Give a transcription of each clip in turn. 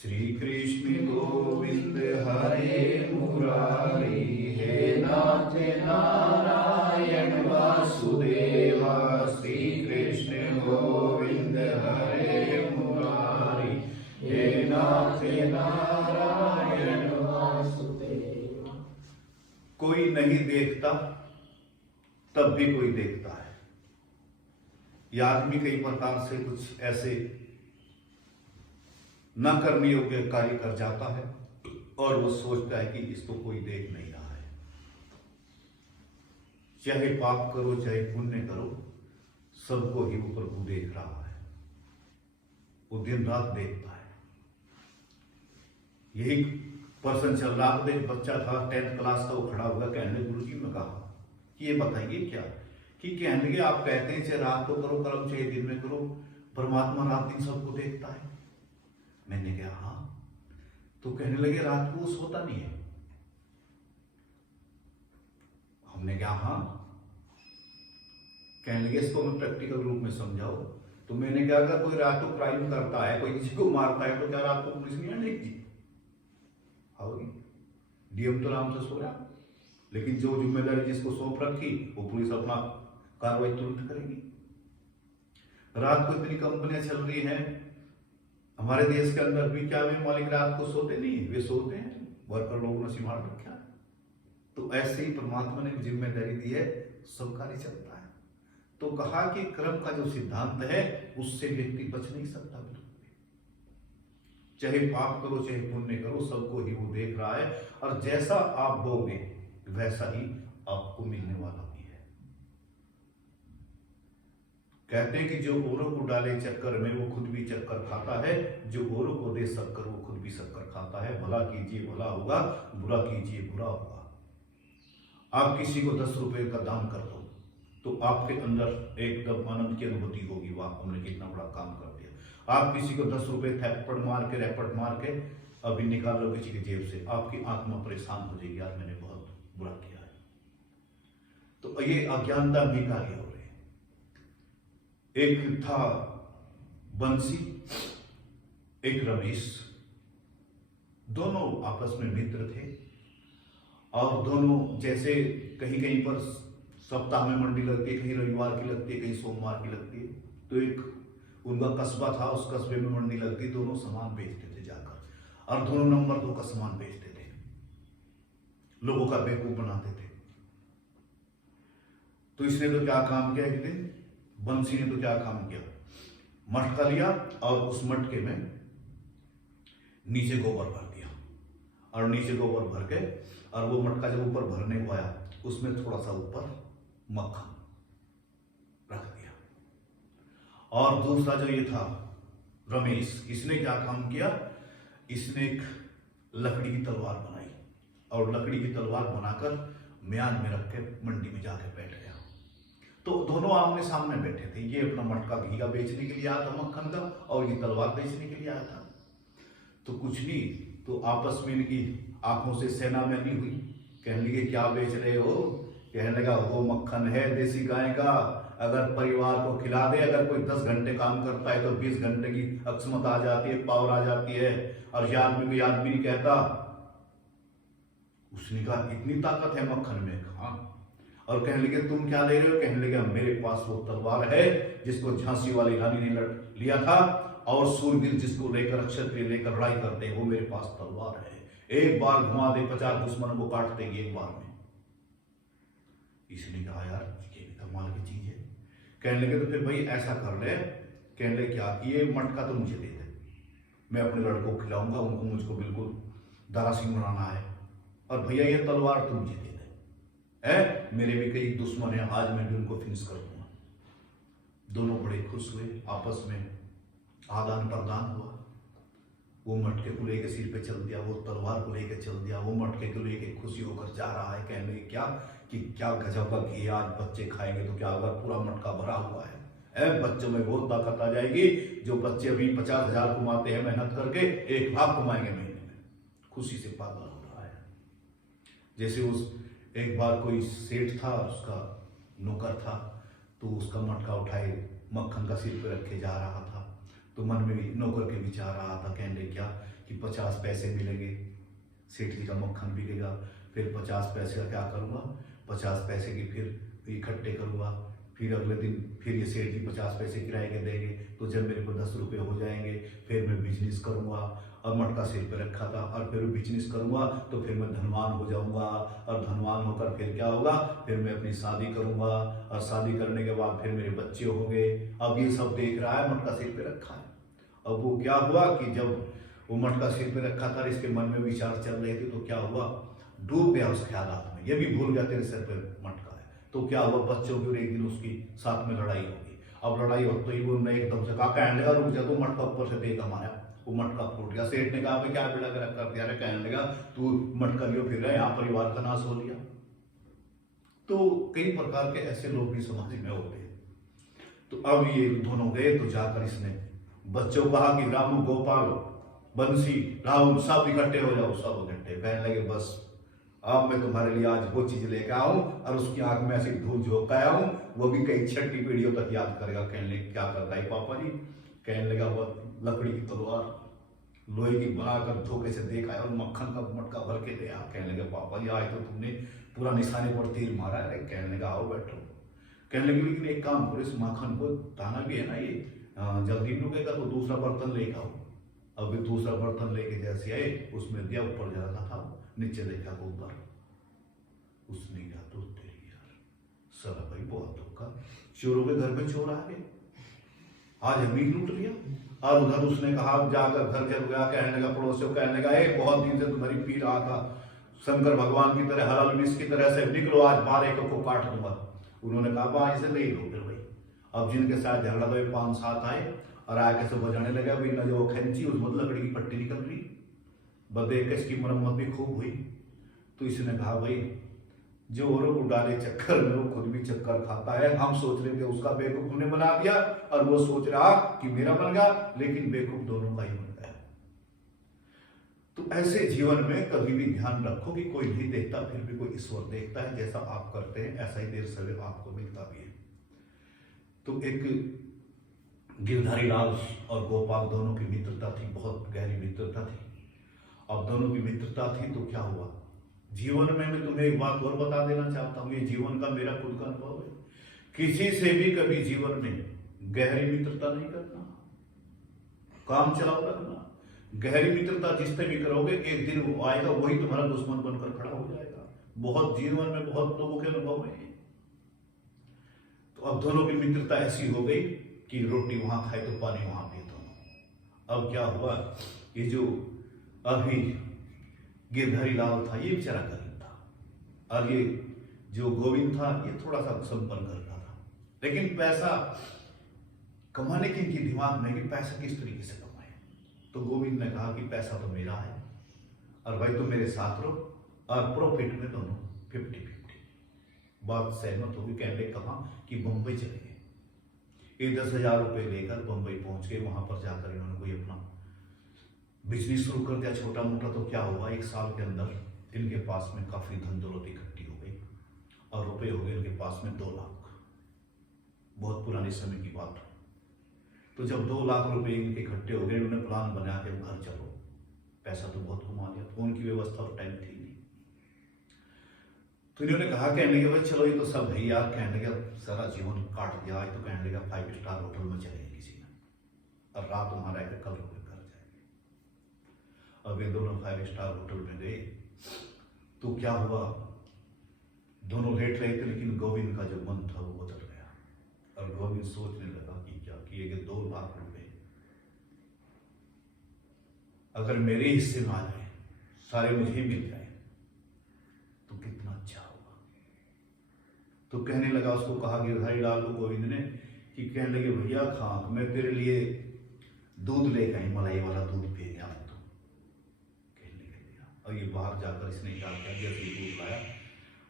श्री कृष्ण गोविंद हरे मुरारी, हे नाथ नारायण वासुदेवा। श्री कृष्ण गोविंद हरे मुरारी, हे नाथ नारायण वासुदेवा। कोई नहीं देखता तब भी कोई देखता है। यह आदमी कई प्रकार से कुछ ऐसे न करने योग्य कार्य कर जाता है और वो सोचता है कि इसको कोई देख नहीं रहा है। चाहे पाप करो चाहे पुण्य करो, सबको ही वो प्रभु देख रहा है। वो दिन रात देखता है। यही पर्सन चल रहा था, एक बच्चा था 10th क्लास का, वो खड़ा हुआ, कहने गुरुजी ने कहा कि ये बताइए क्या, कि कहने लगे आप कहते हैं चाहे रात को करो कर्म चाहे दिन में करो, परमात्मा रात दिन सबको देखता है। मैंने कहा हाँ। तो कहने लगे रात को वो सोता नहीं है। हमने कहा हाँ। कहने लगे इसको मैं प्रैक्टिकल रूप में समझाओ। तो मैंने कहा अगर कोई रात को क्राइम करता है, कोई किसी को मारता है, तो क्या रात को पुलिस नहीं आएगी? आओगी। डीएम तो आराम से सो रहा, लेकिन जो जिम्मेदारी जिसको सौंप रखी वो पुलिस अपना कार्रवाई तुरंत करेगी। रात को इतनी कंपनियां चल रही हैं हमारे देश के अंदर भी, क्या वे मालिक रात को सोते नहीं? वे सोते हैं, वर्कर लोगों ने संभाल रखा है। तो ऐसे ही परमात्मा ने जिम्मेदारी दी है, सब कार्य चलता है। तो कहा कि कर्म का जो सिद्धांत है उससे व्यक्ति बच नहीं सकता। चाहे पाप करो चाहे पुण्य करो, सबको ही वो देख रहा है, और जैसा आप बोगे वैसा ही आपको मिलने वाला भी है। कहते हैं कि जो औरों को डाले चक्कर में वो खुद भी चक्कर खाता है, जो औरों को दे शक्कर वो खुद भी शक्कर खाता है। भला कीजिए भला होगा, बुरा कीजिए बुरा होगा। आप किसी को 10 रुपए का दान कर दो तो आपके अंदर एकदम आनंद की अनुभूति होगी, वाह हमने कितना बड़ा काम कर दिया। आप किसी को 10 रुपए थप्पड़ मार के रैपट मार के अभी निकाल लो किसी की जेब से, आपकी आत्मा परेशान हो जाएगी, यार मैंने बहुत बुरा किया है। तो ये अज्ञानता भी कार्य हो रहे। एक था बंसी, एक रमेश, दोनों आपस में मित्र थे, और दोनों जैसे कहीं कहीं पर सप्ताह में मंडी लगती है, कहीं रविवार की लगती है, कहीं सोमवार की लगती है। तो एक उनका कस्बा था, उस कस्बे में मंडी लगती, दोनों सामान बेचते थे जाकर, और दोनों नंबर 2 का सामान बेचते थे, लोगों का बेवकूफ बनाते थे। तो इसने तो क्या काम किया, एक दिन बंसी ने तो क्या काम किया, मटका लिया और उस मटके में नीचे गोबर भर दिया, और नीचे गोबर भर के, और वो मटका जब ऊपर भरने को आया उसमें थोड़ा सा ऊपर मक्खन रख दिया। और दूसरा जो ये था रमेश, इसने क्या काम किया, इसने एक लकड़ी की तलवार बनाई, और लकड़ी की तलवार बनाकर म्यान में रख के मंडी में जाके बैठ गया। तो दोनों आमने सामने बैठे थे, ये अपना मटका घीगा बेचने के लिए आया था मक्खन का, और ये तलवार बेचने के लिए आया था। तो कुछ नहीं, तो आपस में इनकी आंखों से सेना में नहीं हुई। कहने लगे क्या बेच रहे हो? कहने लगा वो मक्खन है देसी गाय का, अगर परिवार को खिला दे, अगर कोई 10 घंटे काम करता है तो 20 घंटे की अक्षमता आ जाती है, पावर आ जाती है, और ये आदमी को याद भी नहीं कहता। उसने कहा इतनी ताकत है मक्खन में? हाँ। और कहने लगे तुम क्या ले रहे हो? कहने लगे मेरे पास वो तलवार है जिसको झांसी वाली रानी ने लिया था, और सूरवीर जिसको लेकर क्षत्रिय लेकर लड़ाई करते हैं, वो मेरे पास तलवार है, एक बार घुमा दे 50 दुश्मनों को काट देगी एक बार में। इसने कहा यार ये भी कमाल की चीज है। कहने लगे तो फिर भाई ऐसा कर ले। कहने लगे क्या? ये मटका तो मुझे दे दे, मैं अपने लड़कों को खिलाऊंगा, उनको मुझको बिल्कुल दारासिंह बनाना है, और भैया ये तलवार तो मुझे दे दे, मेरे भी कई दुश्मन है, आज मैं भी उनको फिनिश कर दूंगा। दोनों बड़े खुश हुए, आपस में आदान प्रदान हुआ। वो मटके को लेके सिर पे चल दिया, वो तलवार को लेके चल दिया, वो मटके को लेके खुशी होकर जा रहा है। कहने लगे क्या कि क्या गजब का घी, आज बच्चे खाएंगे तो क्या होगा, पूरा मटका भरा हुआ है, बच्चों में बहुत ताकत आ जाएगी। जो बच्चे अभी 50,000 कमाते हैं मेहनत करके, 1 लाख कमाएंगे महीने में। खुशी से पागल हो रहा है। जैसे उस एक बार कोई सेठ था, उसका नौकर था, तो उसका मटका उठाए मक्खन का सिर पे रखे जा रहा था, तो तो मन में भी नौकर के विचार रहा था, कहने क्या कि 50 पैसे मिलेंगे, सेठ जी का मक्खन बिकेगा, फिर 50 पैसे का क्या करूँगा, 50 पैसे की फिर इकट्ठे करूँगा, फिर अगले दिन फिर ये सेठ जी 50 पैसे किराए के देंगे, तो जब मेरे को 10 रुपये हो जाएंगे फिर मैं बिजनेस करूँगा। और मटका सिर पे रखा था, और फिर बिजनेस करूँगा तो फिर मैं धनवान हो जाऊँगा, और धनवान होकर फिर क्या होगा, फिर मैं अपनी शादी करूँगा, और शादी करने के बाद फिर मेरे बच्चे होंगे। अब ये सब देख रहा है, मटका सिर पे रखा है। अब वो क्या हुआ कि जब वो मटका सिर पे रखा था, इसके मन में विचार चल रहे थे, तो क्या हुआ, डूब गया उस ख्यालात में, ये भी भूल गया तेरे सिर पे मटका है। तो क्या हुआ, बच्चों की और एक दिन उसकी साथ में लड़ाई होगी। अब लड़ाई हो तो ही वो एकदम से कहा, कहने लगा रुक जा, तो मटका ऊपर से देख हमारा, वो मटका फूट गया। सेठ ने कहा भाई क्या बेड़ा कर दिया रे, कहने लगा तू मटका लियो फिर रहा, यहाँ परिवार का नाश हो लिया। तो कई प्रकार के ऐसे लोग भी समाज में होते हैं। तो अब ये दोनों गए, तो जाकर इसने बच्चों को कहा कि रामू, गोपाल, बंसी, राहुल सब इकट्ठे हो जाओ। सब इकट्ठे, कहने लगे बस अब मैं तुम्हारे लिए आज वो चीज लेकर आऊं, और उसकी आंख में ऐसी धूल झोंक आया हूं, वो भी कई 6ठी पीढ़ियों तक याद करेगा। कहने क्या कर रहा है पापा जी, कहने लगा वो लकड़ी की तलवार लोहे की बनाकर धोखे से देखा है, और मक्खन का मटका भर के दिया। कहने लगे पापा जी आज तो तुमने पूरा निशाने पर तीर मारा है। कहने लगा आओ बैठो। कहने लगे लेकिन एक काम करो, इस मक्खन को ताना भी है ना, ये जल्दी रुकेगा, तो दूसरा बर्तन लेके आओ। अब दूसरा बर्तन लेके जैसे आए, उसमें दिया, ऊपर जला था, नीचे देखा तो ऊपर, उसने क्या तो तेरी यार सारा भाई बहुत धोखा, चोरों के घर में चोर आ गए, आज अमीर लूट लिया। और उधर उसने कहा जाकर घर जब गया, कहने लगा पड़ोसियों, कहने लगा बहुत दिन से तुम्हारी पी रहा था, शंकर भगवान की तरह हलाल मिस की तरह से निकलो, आज 12 को काट दूंगा। उन्होंने कहा आज से ले लो फिर भाई। अब जिनके साथ झगड़ा था 5-7 आए, और आके से बजाने लगा भाई ना, जो खेची उसमें लकड़ी की पट्टी निकल रही, बदे के इसकी मरम्मत भी खूब हुई। तो इसने कहा भाई जो औरों को डाले चक्कर में वो खुद भी चक्कर खाता है, हम सोच रहे थे उसका बेवकूफ हमने बना दिया, और वो सोच रहा कि मेरा बन गया, लेकिन बेवकूफ दोनों का ही बन गया। तो ऐसे जीवन में कभी भी ध्यान रखो कि कोई नहीं देखता, फिर भी कोई ईश्वर देखता है। जैसा आप करते हैं ऐसा ही देर सवेर आपको मिलता भी है। तो एक गिरधारी लाल और गोपाल दोनों की मित्रता थी, बहुत गहरी मित्रता थी। अब दोनों की मित्रता थी तो क्या हुआ, जीवन में मैं तुम्हें एक बात और बता देना चाहता हूं, ये जीवन का मेरा खुद का अनुभव है। किसी से भी कभी जीवन में गहरी मित्रता नहीं करना, काम चलाओ रखना। गहरी मित्रता जिससे भी करोगे, एक दिन वो आएगा, वही तुम्हारा दुश्मन बनकर खड़ा हो जाएगा। बहुत जीवन में बहुत लोगों के अनुभव है। तो अब दोनों की मित्रता ऐसी हो गई कि रोटी वहां खाए तो पानी वहां पिए दोनों। अब क्या हुआ, ये जो अभी गिरधारी लाल था ये बेचारा गरीब था, और ये जो गोविंद था ये थोड़ा सा संपन्न घर का था। लेकिन पैसा कमाने की इनकी दिमाग में कि पैसा किस तरीके से कमाए। तो गोविंद ने कहा कि पैसा तो मेरा है, और भाई तुम मेरे साथ रहो, और प्रॉफिट में दोनों 50-50। बात सहमत होगी। कहने कहा कि बंबई चले गए, ये 10,000 रुपये लेकर बंबई पहुंच गए। वहां पर जाकर इन्होंने कोई अपना बिजनेस शुरू कर दिया छोटा मोटा। तो क्या हुआ, 1 साल के अंदर इनके पास में काफी धन दौलत इकट्ठी हो गई, और रुपए हो गए इनके पास में 2 लाख। बहुत पुराने समय की बात है। तो जब 2 लाख रुपए इनके इकट्ठे हो गए, उन्होंने प्लान बना के घर चलो, पैसा तो बहुत कमा लिया, फोन की व्यवस्था उस टाइम थी नहीं। तो इन्होंने कहा, कहने लगे भाई चलो ये तो सब है यार, कहने लगे सारा जीवन काट दिया, तो कहने लगा 5 स्टार होटल में चलेंगे किसी ने, और रात वहां रहकर कल रुपए कर जाएंगे। अब ये दोनों 5 स्टार होटल में गए। तो क्या हुआ, दोनों लेट रहे थे, लेकिन गोविंद का जो मन था वो बदल गया, और गोविंद सोचने लगा कि क्या किए गए 2 लाख रुपए अगर मेरे हिस्से में आ जाए, सारे मुझे मिल जाए, तो कितना अच्छा होगा। तो कहने लगा, उसको कहा गिरधारी लाल को गोविंद ने, कि कहने लगे भैया खाक मैं तेरे लिए दूध लेकर आई, मलाई वाला दूध पी गया तो। कहने लगे, और ये बाहर जाकर इसने क्या किया, दूध लाया,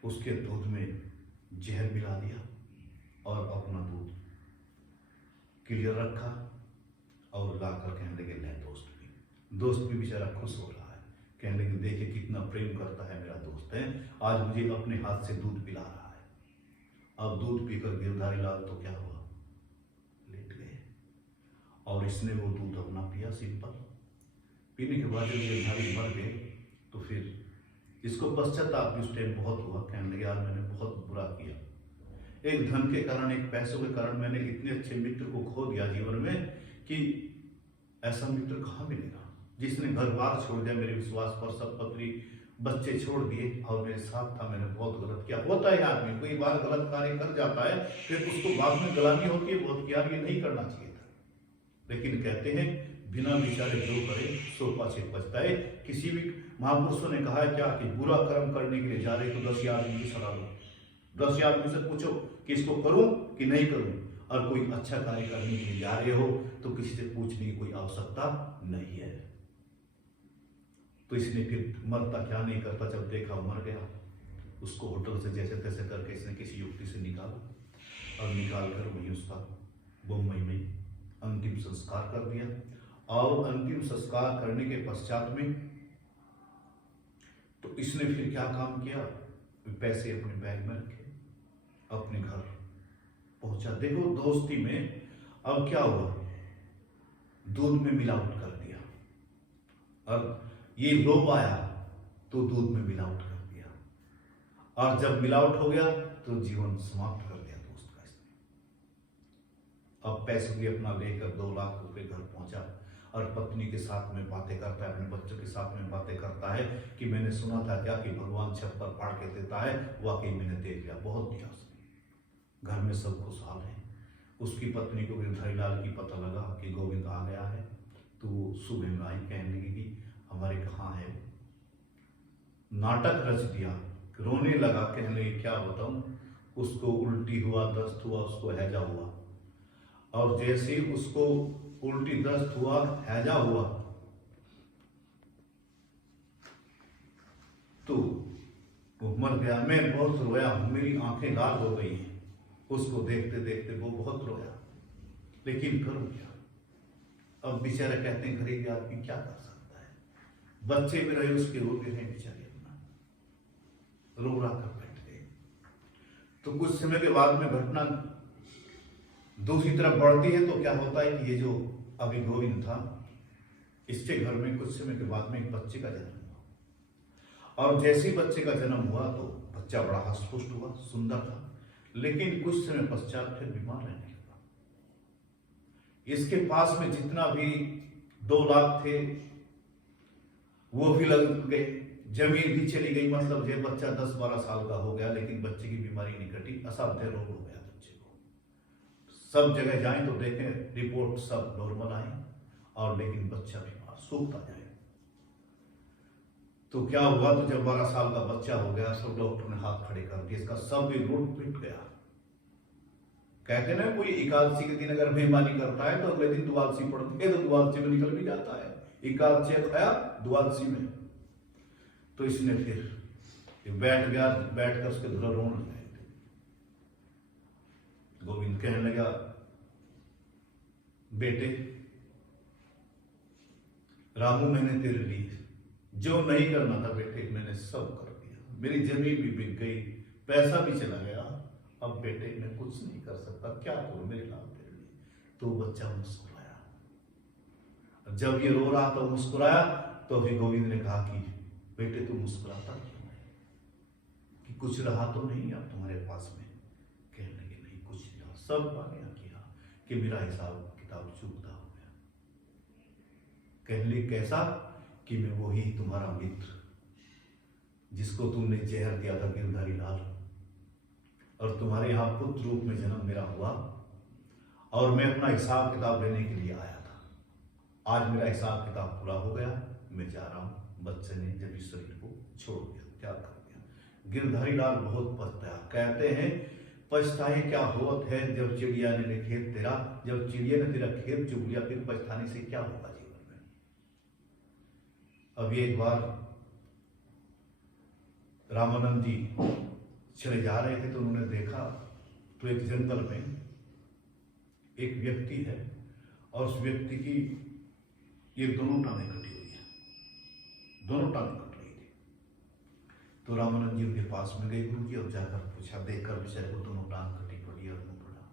उसके दूध में जहर मिला दिया, और अपना दूध क्लियर रखा, और लाकर कहने लगे ले दोस्त भी बेचारा खुश हो रहा है। कहने लगे देखिए कितना प्रेम करता है मेरा दोस्त है, आज मुझे अपने हाथ से दूध पिला रहा है। अब दूध पीकर गिरधारी लाल तो क्या हुआ, लेट गए। और इसने वो दूध अपना पिया सिंपल। पीने के बाद जब गिरधारी मर गए तो फिर इसको पश्चाताप भी उस टाइम बहुत हुआ, कहने लगे यार मैंने बहुत बुरा किया, एक धन के कारण, एक पैसों के कारण मैंने इतने अच्छे मित्र को खो दिया जीवन में कि ऐसा मित्र कहाँ मिलेगा जिसने घर बार छोड़ दिया, मेरे विश्वास पर सब पत्री बच्चे छोड़ दिए और मेरे साथ था, मैंने बहुत गलत किया। होता है आदमी कोई बार गलत कार्य कर जाता है फिर उसको बाद में गलानी होती है बहुत कि यार ये नहीं करना चाहिए था, लेकिन कहते हैं बिना विचारे जो करे सो पाछे पछताए। किसी भी महापुरुषों ने कहा है क्या कि बुरा कर्म करने के लिए जा रहे तो 10 आदमी की सलाह लो, 10 आदमी से पूछो कि इसको करूं कि नहीं करूं, और कोई अच्छा कार्य करने के लिए जा रहे हो तो किसी से पूछने की कोई आवश्यकता नहीं है। तो इसने फिर मरता क्या नहीं करता, जब देखा मर गया उसको होटल से जैसे तैसे करके इसने किसी युक्ति से निकाला और निकाल कर वहीं उसका बम्बई में अंतिम संस्कार कर दिया। और अंतिम संस्कार करने के पश्चात में तो इसने फिर क्या काम किया, पैसे अपने बैग में रखे, अपने घर पहुंचा। देखो दोस्ती में अब क्या हुआ, दूध में मिलावट कर दिया, और ये लोभ आया तो दूध में मिलावट कर दिया, और जब मिलावट हो गया तो जीवन समाप्त कर दिया दोस्त का इसने। अब पैसे भी अपना लेकर 2 लाख रुपए घर पहुंचा और पत्नी के साथ में बातें करता है, अपने बच्चों के साथ में बातें करता है कि मैंने सुना था क्या कि भगवान छप्पर फाड़ के देता है, वाकई मैंने देख लिया, बहुत दिया उसने। घर में सब खुशहाल है। उसकी पत्नी को गिरधारी लाल की पता लगा कि गोविंद आ गया है तो वो सुबह में आई, कहने लगी कि हमारे कहाँ है। नाटक रच दिया, रोने लगा, कहने लगी क्या बताऊं, उसको उल्टी हुआ, दस्त हुआ, उसको हैजा हुआ, और जैसे ही उसको उल्टी दस्त हुआ, हैजा हुआ, तो वो मर गया। मैं बहुत रोया हूं, मेरी आंखें लाल हो गई हैं उसको देखते देखते, वो बहुत रोया, लेकिन करूं क्या। अब बेचारा कहते हैं गरीब आदमी क्या कर सकता है, बच्चे में रहे उसके रोते हैं बेचारे, अपना रो रहा कर बैठ गए। तो कुछ समय के बाद में घटना दूसरी तरफ बढ़ती है, तो क्या होता है कि ये जो अभी गोविंद था, इसके घर में कुछ समय के बाद में एक बच्चे का जन्म हुआ, और जैसे ही बच्चे का जन्म हुआ तो बच्चा बड़ा हष्टपुष्ट हुआ, सुंदर था, लेकिन कुछ समय पश्चात फिर बीमार रहने लगा। इसके पास में जितना भी 2 लाख थे वो भी लग गए, जमीन भी चली गई, मतलब ये बच्चा 10-12 साल का हो गया, लेकिन बच्चे की बीमारी नहीं घटी, असाध्य रोग हो गया बच्चे को। सब जगह जाएं तो देखें रिपोर्ट सब नॉर्मल आए, और लेकिन बच्चा बीमार सूखता जाए। तो क्या हुआ, तो जब 12 साल का बच्चा हो गया, सब डॉक्टर ने हाथ खड़े कर दिए, इसका सब भी रूट पिट गया। कहते ना कोई एकादशी के दिन अगर बेईमानी करता है तो अगले दिन द्वादशी पड़ती है तो द्वादशी में निकल भी जाता है, एकादशी खाया द्वादशी में। तो इसने फिर बैठ गया, बैठकर उसके धुरा रोने लगे। गोविंद कहने लगा बेटे रामू, मैंने तेरे लिए जो नहीं करना था बेटे मैंने सब कर दिया, मेरी जमीन भी बिक गई, पैसा भी चला गया, अब बेटे मैं कुछ नहीं कर सकता, क्या करूं मेरे लाल तेरे लिए। तो बच्चा मुस्कुराया, जब ये रो रहा तो मुस्कुराया, तो अभी गोविंद ने कहा कि बेटे तू मुस्कुराता क्यों है, कि कुछ रहा तो नहीं अब तुम्हारे पास में। कहने लगे नहीं कुछ नहीं रहा, सब पाया किया कि मेरा हिसाब किताब चूकता हो गया। कहने लगे कैसा, कि मैं वही तुम्हारा मित्र जिसको तुमने जहर दिया था गिरधारी लाल, और तुम्हारे यहाँ पुत्र रूप में जन्म मेरा हुआ, और मैं अपना हिसाब किताब लेने के लिए आया था। आज मेरा हिसाब किताब पूरा हो गया, मैं जा रहा हूं। बच्चे ने जब इस शरीर को छोड़ दिया, त्याग कर दिया। गिरधारी लाल बहुत पछताया, कहते हैं पछताए क्या होत है जब चिड़िया ने खेत तेरा, जब चिड़िया ने तेरा खेत चुग लिया फिर पछताने से क्या होगा जीवन में। अब एक बार रामानंद जी चले जा रहे थे तो उन्होंने देखा तो एक जंगल में एक व्यक्ति है, और उस व्यक्ति की ये दोनों टांगें कटी हुई है, दोनों टांगें कट रही थी। तो रामानंद जी उनके पास में गए गुरु जी, और जाकर पूछा, देखकर बेचारे को दोनों टांग कटी पड़ी और मुंह पड़ा।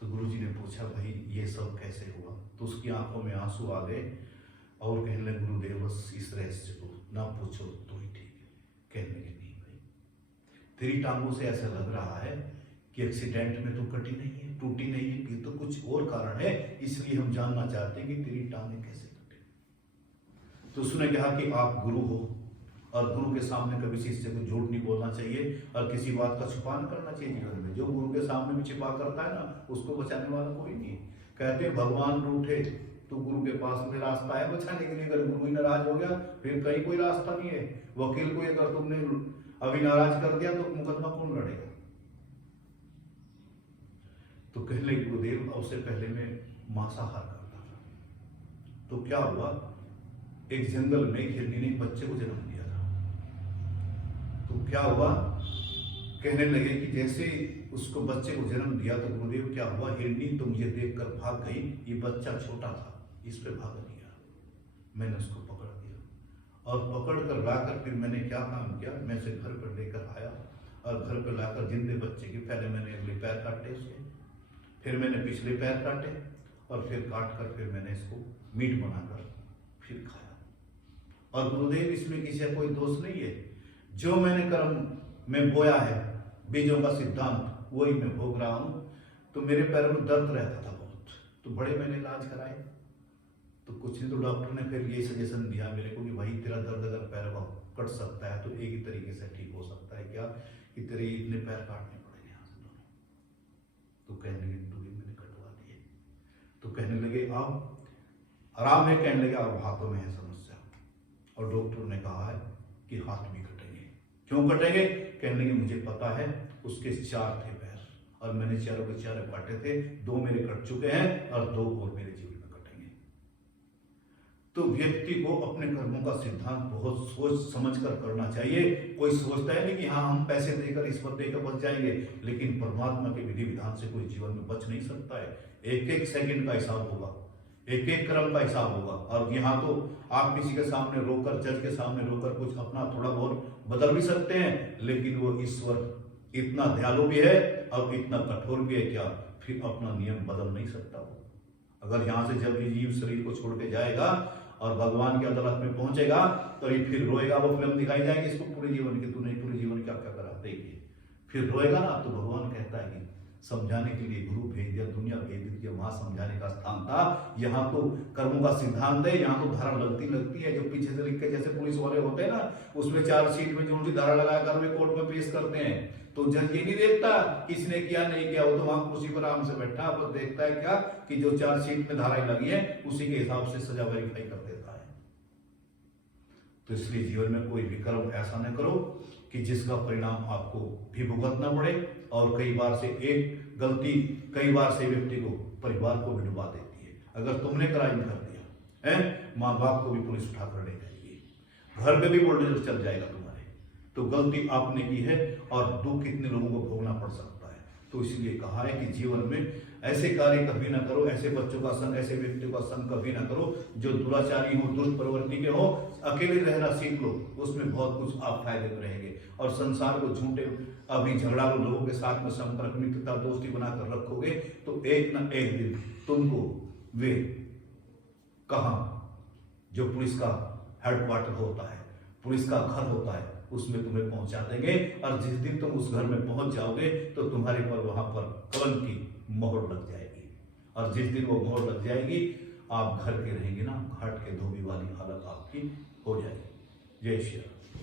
तो गुरुजी ने पूछा, भाई ये सब कैसे हुआ? तो उसकी आंखों में आंसू आ गए और कहने लगे, गुरुदेव बस इस रहस्य को ना पूछो तो ही ठीक है। कहने लगे, नहीं भाई, तेरी टांगों से ऐसा लग रहा है कि एक्सीडेंट में तो कटी नहीं है, टूटी नहीं है, ये तो कुछ और कारण है, इसलिए हम जानना चाहते हैं कि तेरी टांगें कैसे कटी। तो उसने कहा कि आप गुरु हो और गुरु के सामने कभी शिष्य को झूठ नहीं बोलना चाहिए और किसी बात का छुपा नहीं करना चाहिए जीवन में। जो गुरु के सामने भी छिपा करता है ना, उसको बचाने वाला कोई नहीं। कहते हैं भगवान रूठे तो गुरु के पास में रास्ता है बचाने के लिए। अगर गुरु ही नाराज हो गया फिर कहीं कोई रास्ता नहीं है। वकील को अगर तुमने अभी नाराज कर दिया तो मुकदमा कौन लड़ेगा? तो कहने लगे, गुरुदेव उससे पहले मैं मांसाहार करता था, तो क्या हुआ, एक जंगल में हिरनी ने बच्चे को जन्म दिया था। तो क्या हुआ, कहने लगे कि जैसे उसको बच्चे को जन्म दिया तो गुरुदेव क्या हुआ, हिरनी तो मुझे देखकर भाग गई, ये बच्चा छोटा था, इस पे भाग गया। मैंने उसको पकड़ दिया और पकड़ कर लाकर फिर मैंने क्या काम किया, मैं उसे घर पर लेकर आया और घर पर लाकर जिंदे बच्चे की पहले मैंने अगले पैर काटे उसके, फिर मैंने पिछले पैर काटे और फिर काट कर फिर मैंने इसको मीट बनाकर फिर खाया। और गुरुदेव इसमें किसी का कोई दोष नहीं है, जो मैंने कर्म में बोया है, बीजों का सिद्धांत वही मैं भोग रहा हूं। तो मेरे पैरों में दर्द रहता था बहुत, तो बड़े मैंने इलाज कराए, तो कुछ नहीं तो डॉक्टर ने फिर यही सजेशन दिया मेरे को कि भाई तेरा दर्द अगर पैरों का कट सकता है तो एक ही तरीके से ठीक हो सकता है, क्या कि तेरे इतने पैर काटने पड़ेंगे यहाँ से दोनों। तो कहने लगे तो भी मैंने कटवा दिए। तो कहने लगे अब आराम है, कहने लगे अब हाथों में है समस्या, और डॉक्टर ने कहा है कि हाथ भी कटेंगे। क्यों कटेंगे? कहने लगे मुझे पता है, उसके 4 थे पैर और मैंने चारों के चारों काटे थे, 2 मेरे कट चुके हैं और 2 और मेरे जीवन में कटेंगे। तो व्यक्ति को अपने कर्मों का सिद्धांत बहुत सोच समझ कर करना चाहिए। कोई सोचता है नहीं कि हाँ हम पैसे देकर ईश्वर देकर बच जाएंगे, लेकिन परमात्मा के विधि विधान से कोई जीवन में बच नहीं सकता है। एक एक सेकंड का हिसाब होगा, एक एक कर्म का हिसाब होगा। और यहाँ तो आप किसी के सामने रोकर, जज के सामने रोकर कुछ अपना थोड़ा बहुत बदल भी सकते हैं, लेकिन वो ईश्वर इतना दयालु भी है और इतना कठोर भी है, क्या फिर अपना नियम बदल नहीं सकता वो। अगर यहाँ से जब ये जीव शरीर को छोड़ के जाएगा और भगवान की अदालत में पहुंचेगा तो ये फिर रोएगा, वो फिल्म दिखाई जाएगी इसको पूरे जीवन की, तूने पूरे जीवन क्या क्या करा, देखिए फिर रोएगा ना। तो भगवान कहता है कि समझाने के लिए गुरु भेज दिया, दुनिया भेज दी, वहां समझाने का स्थान था। यहाँ तो कर्मों का सिद्धांत है, यहाँ तो धारा लगती है, जो पीछे से लिख के जैसे पुलिस वाले होते हैं ना, उसमें चार्जशीट में जो उनकी धारा लगाकर वे कोर्ट में पेश करते हैं, तो जज ये नहीं देखता किसने किया नहीं किया, वो तो वहां कुर्सी पर आराम से बैठा, बस देखता है क्या कि जो चार्जशीट में धाराएं लगी है उसी के हिसाब से सजा वेरीफाई कर देता है। तो इसलिए जीवन में कोई भी कर्म ऐसा न करो कि जिसका परिणाम आपको भी भुगतना पड़े, और कई बार से एक गलती कई बार से व्यक्ति को, परिवार को भी डुबा देती है। अगर तुमने क्राइम कर दिया है, माँ बाप को भी पुलिस उठाकर ले जाएगी, घर पे भी बुलडोजर चल जाएगा तुम्हारे, तो गलती आपने की है और दुख कितने लोगों को भोगना पड़ सकता है। तो इसलिए कहा है कि जीवन में ऐसे कार्य कभी ना करो, ऐसे बच्चों का संग, ऐसे व्यक्तियों का संग कभी ना करो जो दुराचारी हो, दुष्ट प्रवृत्ति के हो। अकेले रहना सीख लो, उसमें बहुत कुछ आप फायदे में रहेंगे। और संसार को झूठे अभी झगड़ालू लोगों के साथ में संपर्क, मित्रता, दोस्ती बनाकर रखोगे तो एक ना एक दिन तुमको वे कहां जो पुलिस का हेडक्वार्टर होता है, पुलिस का घर होता है, उसमें तुम्हें पहुंचा देंगे। और जिस दिन तुम उस घर में पहुंच जाओगे तो तुम्हारे पर वहां पर कलंक की मोहर लग जाएगी, और जिस दिन वो मोहर लग जाएगी आप घर के रहेंगे ना, घाट के धोबी वाली हालत आपकी हो जाएगी। जय श्री राम।